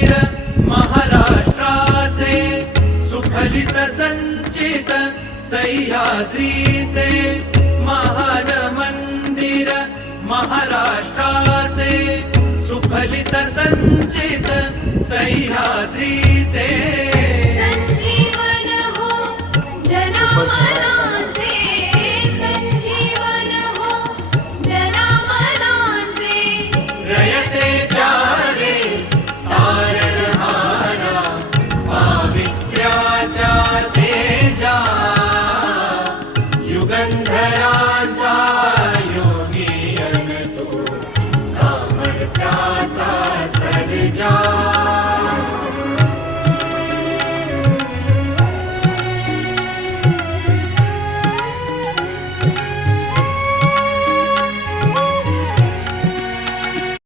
मंदिर महाराष्ट्राचे सुफलित संचित सह्याद्रीचे महान मंदिर महाराष्ट्राचे सुफलित संचित सह्याद्रीचे संजीवन हो जना